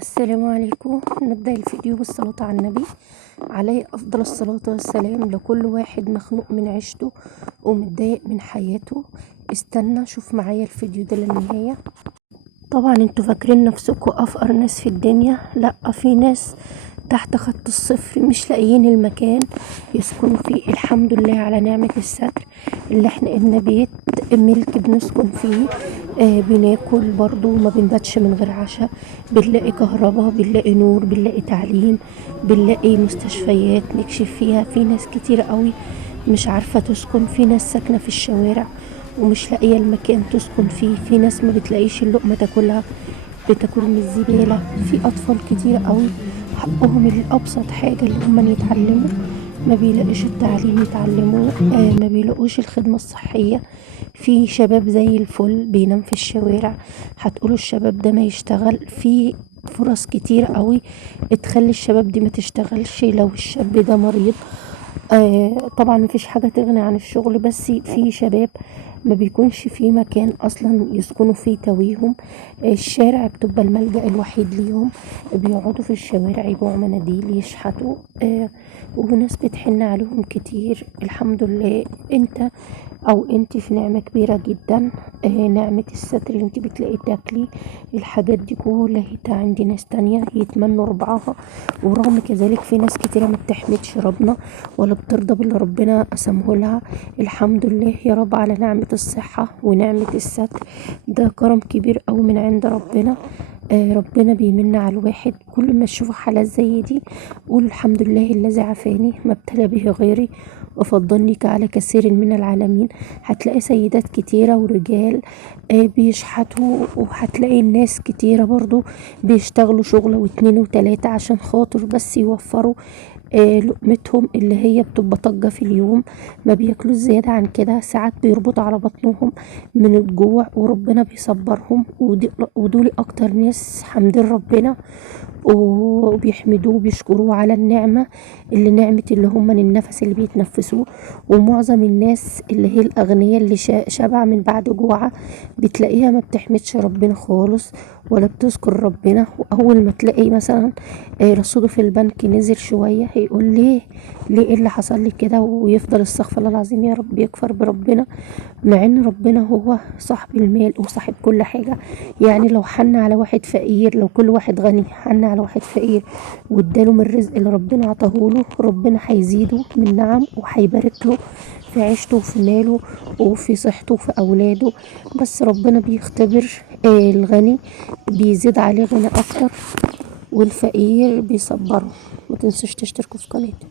السلام عليكم. نبدأ الفيديو بالصلاة على النبي عليه أفضل الصلاة والسلام. لكل واحد مخنوق من عيشته ومتضايق من حياته، استنى شوف معايا الفيديو ده للنهاية. طبعا انتوا فاكرين نفسكم أفقر ناس في الدنيا؟ لأ، في ناس تحت خط الصفر مش لاقيين المكان يسكنوا فيه. الحمد لله على نعمة الستر اللي احنا إن بيت ملك بنسكن فيه. بناكل برضو، ما بنباتش من غير عشاء، بنلاقي كهرباء، بنلاقي نور، بنلاقي تعليم، بنلاقي مستشفيات نكشف فيها. في ناس كتير قوي مش عارفة تسكن، في ناس ساكنة في الشوارع ومش لاقية المكان تسكن فيه، في ناس ما بتلاقيش اللقمة تاكلها، بتاكل من الزبالة. في أطفال كتير قوي حقهم الأبسط حاجة اللي هم يتعلموا، ما بيلاقيش التعليم يتعلموا، ما بيلاقوش الخدمة الصحية. في شباب زي الفل بينام في الشوارع، هتقولوا الشباب ده ما يشتغل؟ في فرص كتير قوي تخلي الشباب دي ما تشتغلش لو الشاب ده مريض. طبعا مفيش حاجة تغني عن الشغل، بس في شباب ما بيكونش في مكان اصلا يسكنوا فيه تويهم. الشارع بتبقى الملجأ الوحيد ليهم، بيقعدوا في الشوارع يبيعوا مناديل، يشحتوا. وناس بتحن عليهم كتير. الحمد لله انت او انت في نعمة كبيرة جدا، نعمة الستر اللي انت بتلاقي تاكلي الحاجات دي كلها عند ناس تانية يتمنوا ربعها. ورغم كذلك في ناس كتيرة ما بتحمدش ربنا ولا بترضى باللي ربنا قسمه لها. الحمد لله يا رب على نعمة الصحة ونعمة الستر، ده كرم كبير أوي من عند ربنا. ربنا بيمن على الواحد. كل ما تشوفوا حالات زي دي قول الحمد لله الذي عافاني ما ابتلى به غيري وفضلني على كثير من العالمين. هتلاقي سيدات كتيرة ورجال بيشحتوا، وهتلاقي الناس كتيرة برضو بيشتغلوا شغلة واتنين وتلاتة عشان خاطر بس يوفروا لقمتهم اللي هي بتبقى طاقة في اليوم. ما بياكلوش زيادة عن كده، ساعات بيربطوا على بطنهم من الجوع وربنا بيصبرهم. ودول اكتر ناس حمدين ربنا وبيحمدوه وبيشكروه على النعمة، اللي نعمة اللي هم النفس اللي بيتنفسوه. ومعظم الناس اللي هي الأغنياء اللي شبع من بعد جوعة بتلاقيها ما بتحمدش ربنا خالص ولا بتذكر ربنا. وأول ما تلاقي مثلا رصيده في البنك نزل شوية هيقول ليه ايه اللي حصل لي كده، ويفضل استغفر الله العظيم يا رب يكفر بربنا، مع ان ربنا هو صاحب المال وصاحب كل حاجة. يعني لو حن على واحد فقير، لو كل واحد غني حن على واحد فقير واداله من الرزق اللي ربنا عطاهوله، ربنا هيزيده من نعم وهيبارك له في عيشته وفي ماله وفي صحته وفي اولاده. بس ربنا بيختبر الغني بيزيد عليه غنى اكتر، والفقير بيصبره. ما تنسوش تشتركوا في قناتي.